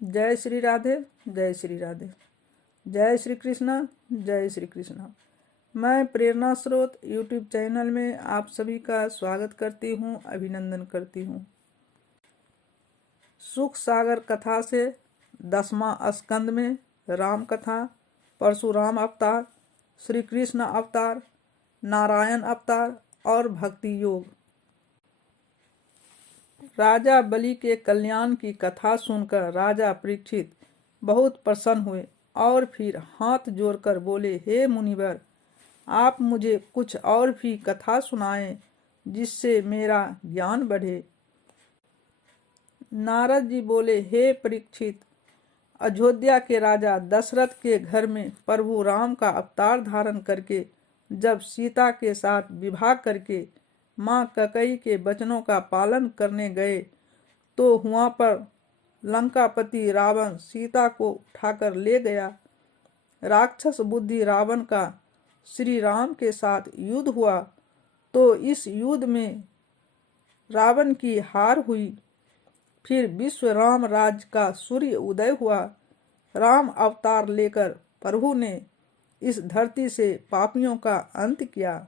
जय श्री राधे, जय श्री राधे, जय श्री कृष्णा, जय श्री कृष्णा। मैं प्रेरणा स्रोत यूट्यूब चैनल में आप सभी का स्वागत करती हूँ, अभिनंदन करती हूँ। सुख सागर कथा से 10वां स्कंद में राम कथा, परशुराम अवतार, श्री कृष्ण अवतार, नारायण अवतार और भक्ति योग। राजा बलि के कल्याण की कथा सुनकर राजा परीक्षित बहुत प्रसन्न हुए और फिर हाथ जोड़कर बोले, हे मुनिवर, आप मुझे कुछ और भी कथा सुनाएं जिससे मेरा ज्ञान बढ़े। नारद जी बोले, हे परीक्षित, अयोध्या के राजा दशरथ के घर में प्रभु राम का अवतार धारण करके जब सीता के साथ विवाह करके माँ कैकेयी के वचनों का पालन करने गए तो वहां पर लंकापति रावण सीता को उठाकर ले गया। राक्षस बुद्धि रावण का श्री राम के साथ युद्ध हुआ तो इस युद्ध में रावण की हार हुई। फिर विश्व राम राज्य का सूर्य उदय हुआ। राम अवतार लेकर प्रभु ने इस धरती से पापियों का अंत किया।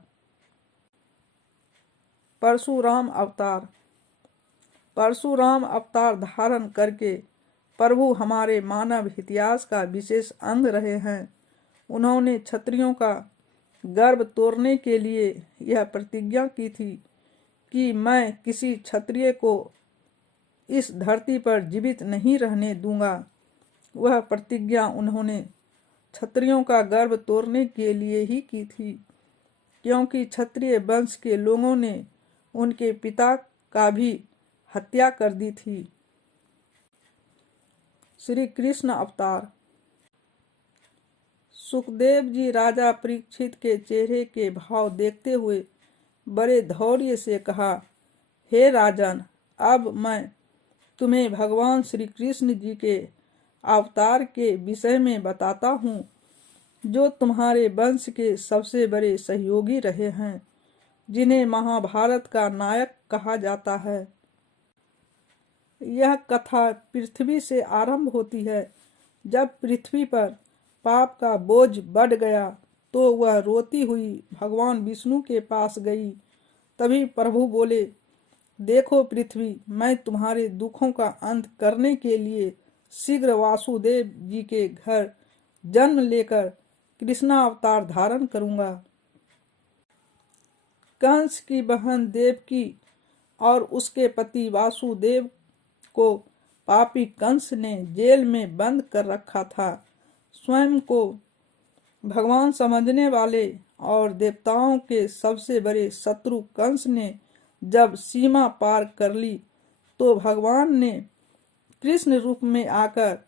परशुराम अवतार। परशुराम अवतार धारण करके प्रभु हमारे मानव इतिहास का विशेष अंग रहे हैं। उन्होंने क्षत्रियों का गर्व तोड़ने के लिए यह प्रतिज्ञा की थी कि मैं किसी क्षत्रिय को इस धरती पर जीवित नहीं रहने दूंगा। वह प्रतिज्ञा उन्होंने क्षत्रियों का गर्व तोड़ने के लिए ही की थी, क्योंकि क्षत्रिय वंश के लोगों ने उनके पिता का भी हत्या कर दी थी। श्री कृष्ण अवतार। सुखदेव जी राजा परीक्षित के चेहरे के भाव देखते हुए बड़े धैर्य से कहा, हे राजन, अब मैं तुम्हें भगवान श्री कृष्ण जी के अवतार के विषय में बताता हूँ, जो तुम्हारे वंश के सबसे बड़े सहयोगी रहे हैं, जिन्हें महाभारत का नायक कहा जाता है। यह कथा पृथ्वी से आरंभ होती है। जब पृथ्वी पर पाप का बोझ बढ़ गया तो वह रोती हुई भगवान विष्णु के पास गई। तभी प्रभु बोले, देखो पृथ्वी, मैं तुम्हारे दुखों का अंत करने के लिए शीघ्र वासुदेव जी के घर जन्म लेकर कृष्णा अवतार धारण करूंगा। कंस की बहन देवकी और उसके पति वासुदेव को पापी कंस ने जेल में बंद कर रखा था। स्वयं को भगवान समझने वाले और देवताओं के सबसे बड़े शत्रु कंस ने जब सीमा पार कर ली तो भगवान ने कृष्ण रूप में आकर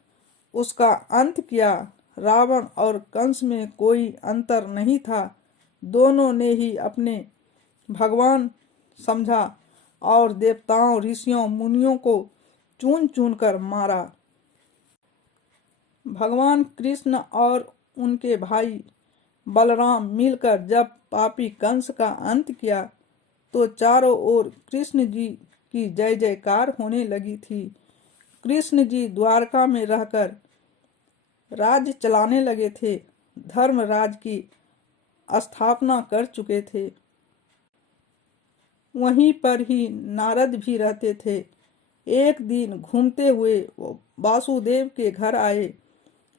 उसका अंत किया। रावण और कंस में कोई अंतर नहीं था, दोनों ने ही अपने भगवान समझा और देवताओं, ऋषियों, मुनियों को चुन चुन कर मारा। भगवान कृष्ण और उनके भाई बलराम मिलकर जब पापी कंस का अंत किया तो चारों ओर कृष्ण जी की जय जयकार होने लगी थी। कृष्ण जी द्वारका में रहकर राज्य चलाने लगे थे, धर्मराज की स्थापना कर चुके थे। वहीं पर ही नारद भी रहते थे। एक दिन घूमते हुए वो वासुदेव के घर आए।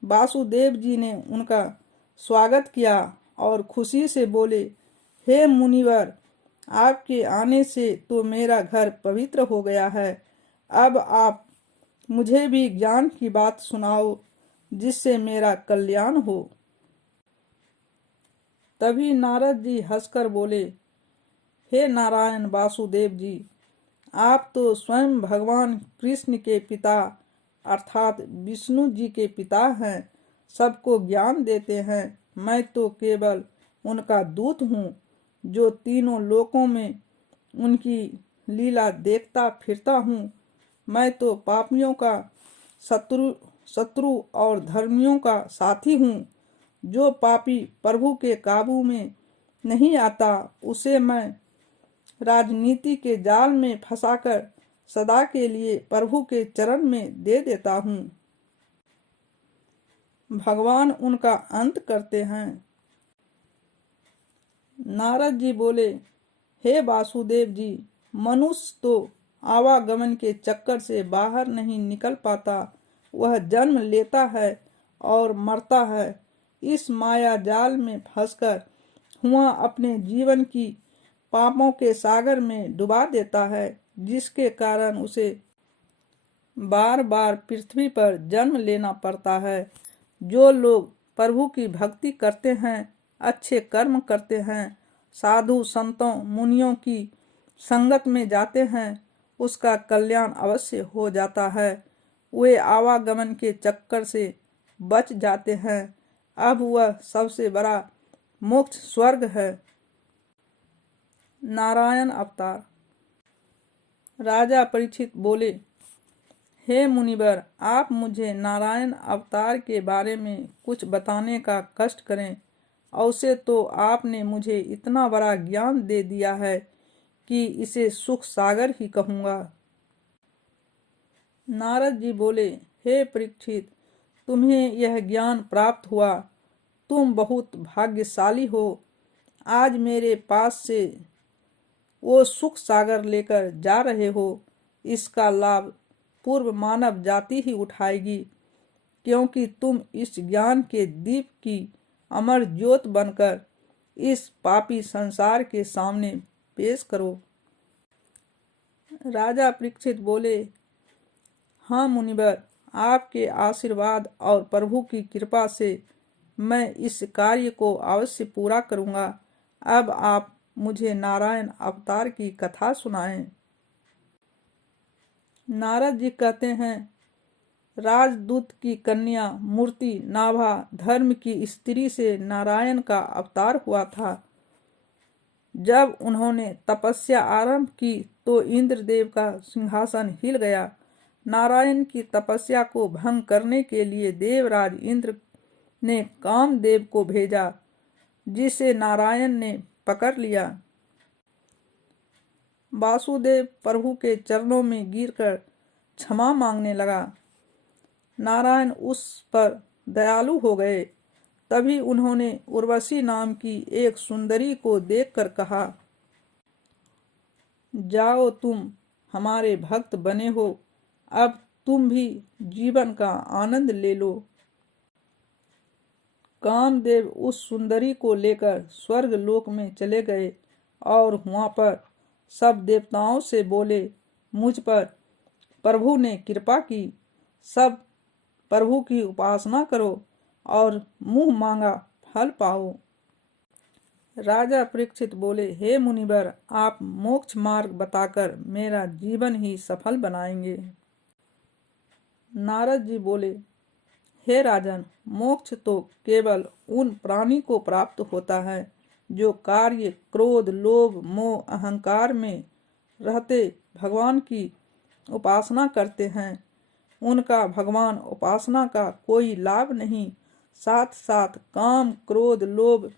वासुदेव जी ने उनका स्वागत किया और खुशी से बोले, हे मुनिवर, आपके आने से तो मेरा घर पवित्र हो गया है। अब आप मुझे भी ज्ञान की बात सुनाओ जिससे मेरा कल्याण हो। तभी नारद जी हंसकर बोले, हे नारायण वासुदेव जी, आप तो स्वयं भगवान कृष्ण के पिता अर्थात विष्णु जी के पिता हैं, सबको ज्ञान देते हैं। मैं तो केवल उनका दूत हूँ जो तीनों लोकों में उनकी लीला देखता फिरता हूँ। मैं तो पापियों का शत्रु और धर्मियों का साथी हूँ। जो पापी प्रभु के काबू में नहीं आता उसे मैं राजनीति के जाल में फंसाकर सदा के लिए प्रभु के चरण में दे देता हूँ। भगवान उनका अंत करते हैं। नारद जी बोले, हे वासुदेव जी, मनुष्य तो आवागमन के चक्कर से बाहर नहीं निकल पाता। वह जन्म लेता है और मरता है। इस माया जाल में फंसकर हुआ अपने जीवन की पापों के सागर में डुबा देता है, जिसके कारण उसे बार बार पृथ्वी पर जन्म लेना पड़ता है। जो लोग प्रभु की भक्ति करते हैं, अच्छे कर्म करते हैं, साधु संतों मुनियों की संगत में जाते हैं, उसका कल्याण अवश्य हो जाता है। वे आवागमन के चक्कर से बच जाते हैं। अब वह सबसे बड़ा मोक्ष स्वर्ग है। नारायण अवतार। राजा परीक्षित बोले, हे मुनिवर, आप मुझे नारायण अवतार के बारे में कुछ बताने का कष्ट करें। अवश्य तो आपने मुझे इतना बड़ा ज्ञान दे दिया है कि इसे सुख सागर ही कहूँगा। नारद जी बोले, हे परीक्षित, तुम्हें यह ज्ञान प्राप्त हुआ, तुम बहुत भाग्यशाली हो। आज मेरे पास से वो सुख सागर लेकर जा रहे हो। इसका लाभ पूर्व मानव जाति ही उठाएगी, क्योंकि तुम इस ज्ञान के दीप की अमर ज्योत बनकर इस पापी संसार के सामने पेश करो। राजा परीक्षित बोले, हाँ मुनिवर, आपके आशीर्वाद और प्रभु की कृपा से मैं इस कार्य को अवश्य पूरा करूँगा। अब आप मुझे नारायण अवतार की कथा सुनाएं। नारद जी कहते हैं, राजदूत की कन्या मूर्ति नाभा धर्म की स्त्री से नारायण का अवतार हुआ था। जब उन्होंने तपस्या आरंभ की तो इंद्रदेव का सिंहासन हिल गया। नारायण की तपस्या को भंग करने के लिए देवराज इंद्र ने कामदेव को भेजा, जिसे नारायण ने पकड़ लिया। वासुदेव प्रभु के चरणों में गिरकर क्षमा मांगने लगा। नारायण उस पर दयालु हो गए। तभी उन्होंने उर्वशी नाम की एक सुंदरी को देखकर कहा, जाओ, तुम हमारे भक्त बने हो, अब तुम भी जीवन का आनंद ले लो। कामदेव उस सुंदरी को लेकर स्वर्ग लोक में चले गए और वहां पर सब देवताओं से बोले, मुझ पर प्रभु ने कृपा की, सब प्रभु की उपासना करो और मुंह मांगा फल पाओ। राजा परीक्षित बोले, हे मुनिवर, आप मोक्ष मार्ग बताकर मेरा जीवन ही सफल बनाएंगे। नारद जी बोले, हे राजन, मोक्ष तो केवल उन प्राणी को प्राप्त होता है जो कार्य क्रोध लोभ मोह अहंकार में रहते भगवान की उपासना करते हैं। उनका भगवान उपासना का कोई लाभ नहीं, साथ साथ काम क्रोध लोभ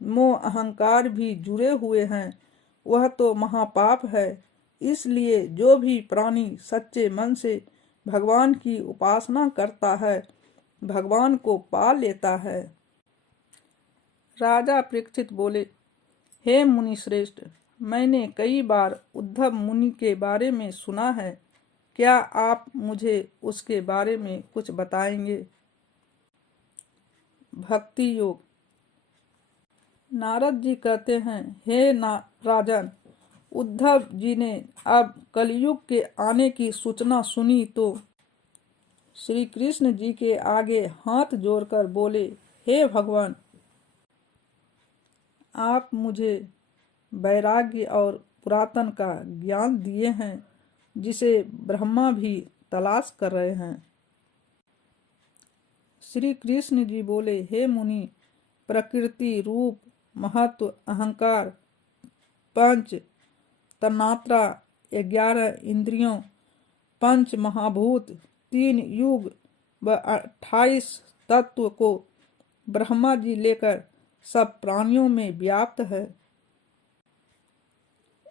मोह अहंकार भी जुड़े हुए हैं। वह तो महापाप है। इसलिए जो भी प्राणी सच्चे मन से भगवान की उपासना करता है, भगवान को पा लेता है। राजा परीक्षित बोले, हे मुनि श्रेष्ठ, मैंने कई बार उद्धव मुनि के बारे में सुना है। क्या आप मुझे उसके बारे में कुछ बताएंगे? भक्ति योग। नारद जी कहते हैं, हे राजन, उद्धव जी ने अब कलयुग के आने की सूचना सुनी तो श्री कृष्ण जी के आगे हाथ जोड़कर बोले, हे भगवान, आप मुझे वैराग्य और पुरातन का ज्ञान दिए हैं, जिसे ब्रह्मा भी तलाश कर रहे हैं। श्री कृष्ण जी बोले, हे मुनि, प्रकृति रूप महत्व अहंकार पंच तन्मात्रा 11 इंद्रियों 5 महाभूत 3 युग व 28 तत्व को ब्रह्मा जी लेकर सब प्राणियों में व्याप्त है।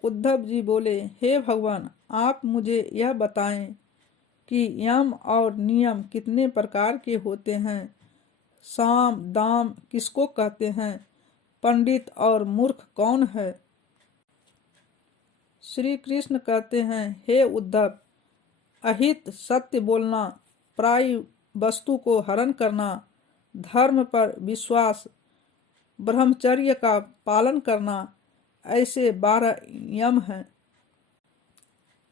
उद्धव जी बोले, हे भगवान, आप मुझे यह बताएं कि यम और नियम कितने प्रकार के होते हैं, साम दाम किसको कहते हैं? पंडित और मूर्ख कौन है? श्री कृष्ण कहते हैं, हे उद्धव, अहित सत्य बोलना, पराई वस्तु को हरण करना, धर्म पर विश्वास, ब्रह्मचर्य का पालन करना, ऐसे 12 यम हैं।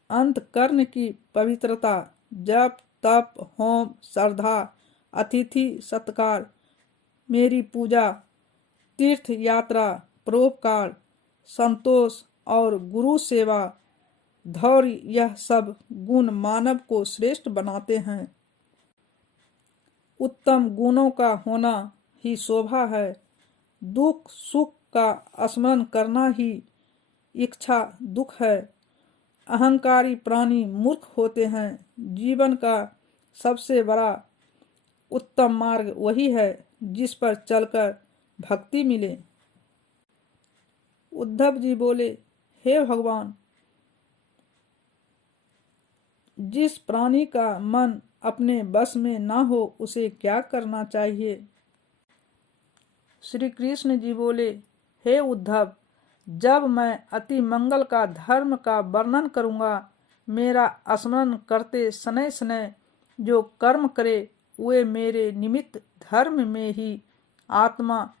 अंतकरण की पवित्रता, जप तप होम श्रद्धा, अतिथि सत्कार, मेरी पूजा, तीर्थ यात्रा, परोपकार, संतोष और गुरु सेवा, धैर्य, यह सब गुण मानव को श्रेष्ठ बनाते हैं। उत्तम गुणों का होना ही शोभा है। दुख सुख का स्मरण करना ही इच्छा दुख है। अहंकारी प्राणी मूर्ख होते हैं। जीवन का सबसे बड़ा उत्तम मार्ग वही है जिस पर चलकर भक्ति मिले। उद्धव जी बोले, हे भगवान, जिस प्राणी का मन अपने बस में ना हो उसे क्या करना चाहिए? श्री कृष्ण जी बोले, हे उद्धव, जब मैं अति मंगल का धर्म का वर्णन करूंगा, मेरा स्मरण करते शनै शनै जो कर्म करे वे मेरे निमित्त धर्म में ही आत्मा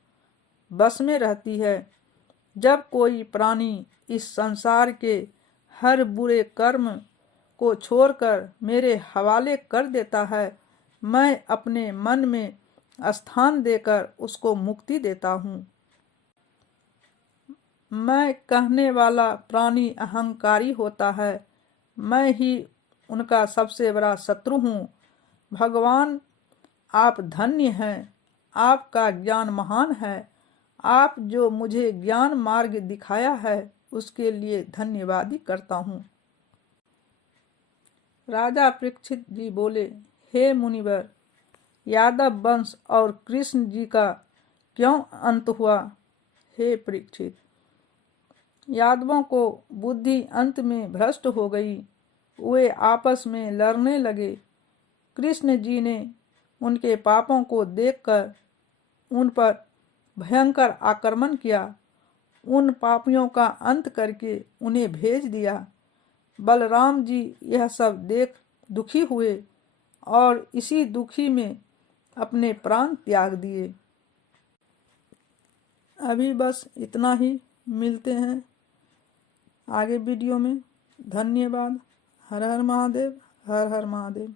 बस में रहती है। जब कोई प्राणी इस संसार के हर बुरे कर्म को छोड़कर मेरे हवाले कर देता है, मैं अपने मन में स्थान देकर उसको मुक्ति देता हूँ। मैं कहने वाला प्राणी अहंकारी होता है। मैं ही उनका सबसे बड़ा शत्रु हूँ। भगवान, आप धन्य हैं। आपका ज्ञान महान है। आप जो मुझे ज्ञान मार्ग दिखाया है उसके लिए धन्यवादी करता हूँ। राजा परीक्षित जी बोले, हे मुनिवर, यादव वंश और कृष्ण जी का क्यों अंत हुआ? हे परीक्षित, यादवों को बुद्धि अंत में भ्रष्ट हो गई। वे आपस में लड़ने लगे। कृष्ण जी ने उनके पापों को देखकर उन पर भयंकर आक्रमण किया। उन पापियों का अंत करके उन्हें भेज दिया। बलराम जी यह सब देख दुखी हुए और इसी दुखी में अपने प्राण त्याग दिए। अभी बस इतना ही। मिलते हैं आगे वीडियो में। धन्यवाद। हर हर महादेव, हर हर महादेव।